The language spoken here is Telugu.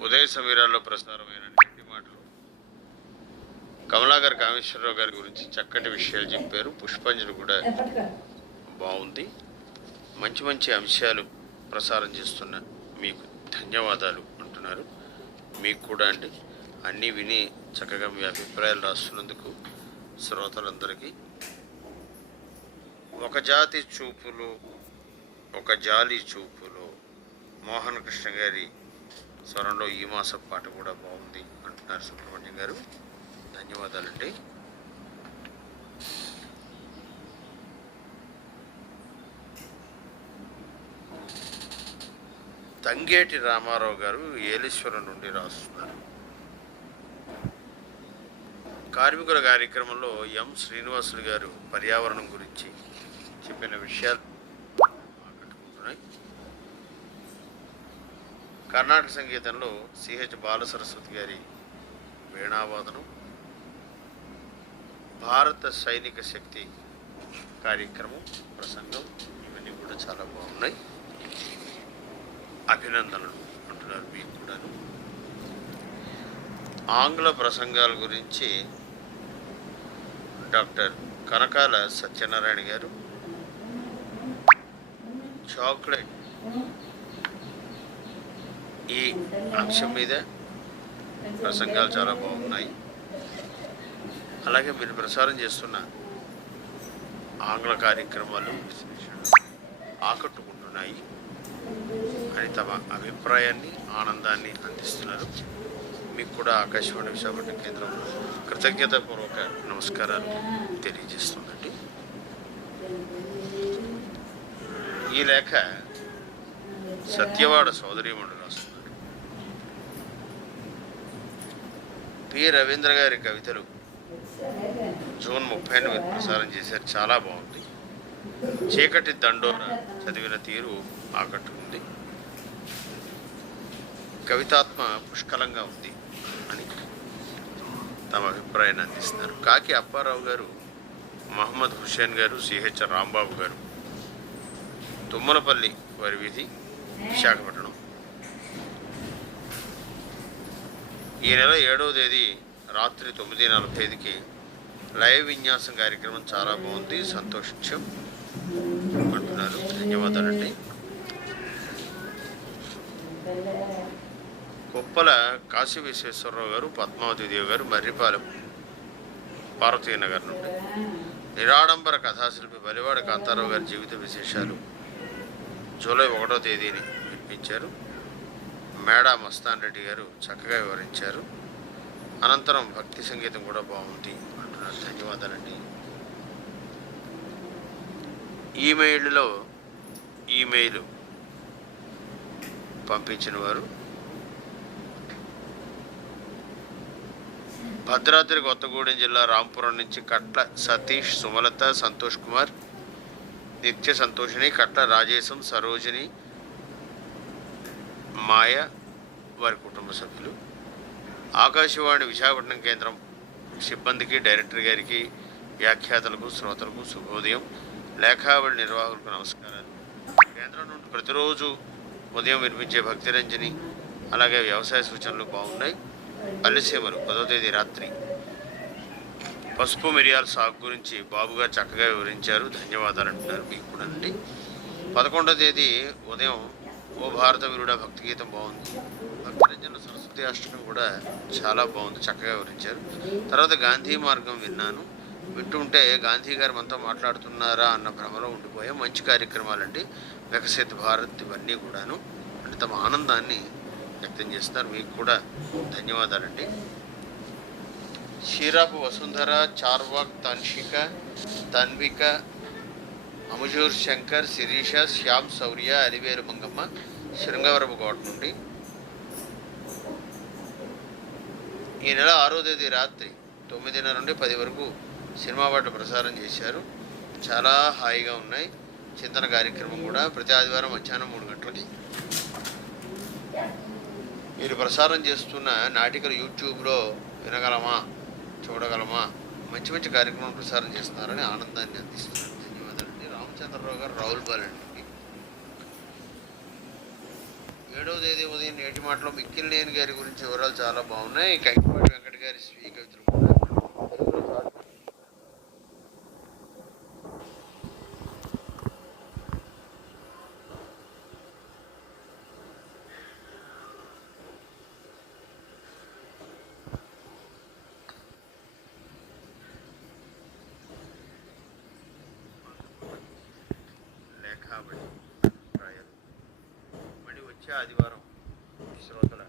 ఉదయ సమీరాల్లో ప్రసారమైన మాటలు. కమలాగర్ కామేశ్వరరావు గారి గురించి చక్కటి విషయాలు చెప్పారు. పుష్పంజలి కూడా బాగుంది. మంచి మంచి అంశాలు ప్రసారం చేస్తున్న మీకు ధన్యవాదాలు అంటున్నారు. మీకు కూడా అండి. అన్నీ విని చక్కగా మీ అభిప్రాయాలు రాస్తున్నందుకు శ్రోతలందరికీ. ఒక జాతి చూపులు ఒక జాలి చూపులు మోహన్ కృష్ణ గారి స్వరంలో ఈ మాస పాట కూడా బాగుంది అంటున్నారు సుబ్రహ్మణ్యం గారు. ధన్యవాదాలండి. తంగేటి రామారావు గారు ఏలేశ్వరం నుండి రాస్తున్నారు. కార్మికుల కార్యక్రమంలో ఎం శ్రీనివాసులు గారు పర్యావరణం గురించి చెప్పిన విషయాలు ఆకట్టుకుంటున్నాయి కర్ణాటక సంగీతంలో సిహెచ్ బాలసరస్వతి గారి వీణావాదనం భారత సైనిక శక్తి కార్యక్రమం ప్రసంగం ఇవన్నీ కూడా చాలా బాగున్నాయి. అభినందనలు అంటున్నారు మీకు కూడాను. ఆంగ్ల ప్రసంగాల గురించి డాక్టర్ కనకాల సత్యనారాయణ గారు చాక్లెట్ ఈ అంశం మీద ప్రసంగాలు చాలా బాగున్నాయి. అలాగే మీరు ప్రసారం చేస్తున్న ఆంగ్ల కార్యక్రమాలు ఆకట్టుకుంటున్నాయి. అని తమ అభిప్రాయాన్ని ఆనందాన్ని అందిస్తున్నారు. మీకు కూడా ఆకాశవాణి విశాఖపట్నం కేంద్రం కృతజ్ఞతాపూర్వక నమస్కారాలు తెలియజేస్తుందండి. ఈ లేఖ సత్యవాడ సోదరీమణులు రాస్తున్నారు. పి రవీంద్ర గారి కవితలు. జూన్ ముప్పై ఎనిమిది ప్రసారం చేశారు. చాలా బాగుంది. చీకటి దండోర చదివిన తీరు ఆకట్టుకుంది. కవితాత్మ పుష్కలంగా ఉంది అని తమ అభిప్రాయాన్ని అందిస్తున్నారు. కాకి అప్పారావు గారు మహమ్మద్ హుస్సేన్ గారు సిహెచ్ రాంబాబు గారు తుమ్మలపల్లి వారి వీధి విశాఖపట్నం. ఈ నెల ఏడవ తేదీ రాత్రి తొమ్మిది నలభై ఐదుకి లైవ్ విన్యాసం కార్యక్రమం చాలా బాగుంది. సంతోషించాం. అంటున్నారు. ధన్యవాదాలండి. కుప్పల కాశీ విశ్వేశ్వరరావు గారు పద్మావతి దేవి గారు మర్రిపాలెం పార్వతీ నగర్ నుండి. నిరాడంబర కథాశిల్పి బలివాడ కాంతారావు గారి జీవిత విశేషాలు జూలై ఒకటో తేదీని వినిపించారు. మేడా మస్తాన్ రెడ్డి గారు చక్కగా వివరించారు. అనంతరం భక్తి సంగీతం కూడా బాగుంది అంటున్నారు. ధన్యవాదాలండి ఈమెయిల్లో ఈమెయిల్ పంపించిన వారు. భద్రాద్రి కొత్తగూడెం జిల్లా రాంపురం నుంచి కట్ల సతీష్ సుమలత సంతోష్ కుమార్ నిత్య సంతోషిని కట్ల రాజేశం సరోజిని మాయ వారి కుటుంబ సభ్యులు. ఆకాశవాణి విశాఖపట్నం కేంద్రం సిబ్బందికి డైరెక్టర్ గారికి వ్యాఖ్యాతలకు శ్రోతలకు శుభోదయం. లేఖావళి నిర్వాహకులకు నమస్కారాలు. కేంద్రం నుండి ప్రతిరోజు ఉదయం వినిపించే భక్తిరంజని అలాగే వ్యవసాయ సూచనలు బాగున్నాయి. పల్లెసీమలు పదో తేదీ రాత్రి. పసుపు మిరియాల సాగు గురించి బాబుగా చక్కగా వివరించారు. ధన్యవాదాలు అంటున్నారు. మీకు కూడా అండి. పదకొండో తేదీ ఉదయం ఓ భారత వీరుడ భక్తి గీతం బాగుంది. భక్తరంజన సరస్వతి అష్టకం కూడా చాలా బాగుంది చక్కగా వివరించారు. తర్వాత గాంధీ మార్గం విన్నాను. వింటుంటే గాంధీ గారు మనతో మాట్లాడుతున్నారా అన్న భ్రమలో ఉండిపోయే మంచి కార్యక్రమాలండి. వికసిత భారత్ ఇవన్నీ కూడాను. అంటే తమ ఆనందాన్ని వ్యక్తం చేస్తున్నారు. మీకు కూడా ధన్యవాదాలండి. షీరాపు వసుంధర చార్వాక్ తన్షిక తన్విక అముజూర్ శంకర్ శిరీష శ్యామ్ శౌర్య అలివేలు మంగమ్మ శృంగవరపు కోట నుండి ఈ నెల ఆరో తేదీ రాత్రి తొమ్మిదిన్నర నుండి పది వరకు సినిమా పాటలు ప్రసారం చేశారు. చాలా హాయిగా ఉన్నాయి. చింతన కార్యక్రమం కూడా ప్రతి ఆదివారం మధ్యాహ్నం మూడు గంటలకి. మీరు ప్రసారం చేస్తున్న నాటికలు యూట్యూబ్లో వినగలమా చూడగలమా మంచి మంచి కార్యక్రమం ప్రసారం చేస్తున్నారని ఆనందాన్ని అందిస్తున్నారు. ధన్యవాదాలండి. రామచంద్రరావు గారు రావులపాలెండి ఏడవ తేదీ ఉదయం నేటి మాటలో మిక్కిలినేని గారి గురించి వివరాలు చాలా బాగున్నాయి. కైకపాటి వెంకట గారి స్వీయ కవితలు కూడా లేఖాబడి వచ్చే ఆదివారం శ్రోతల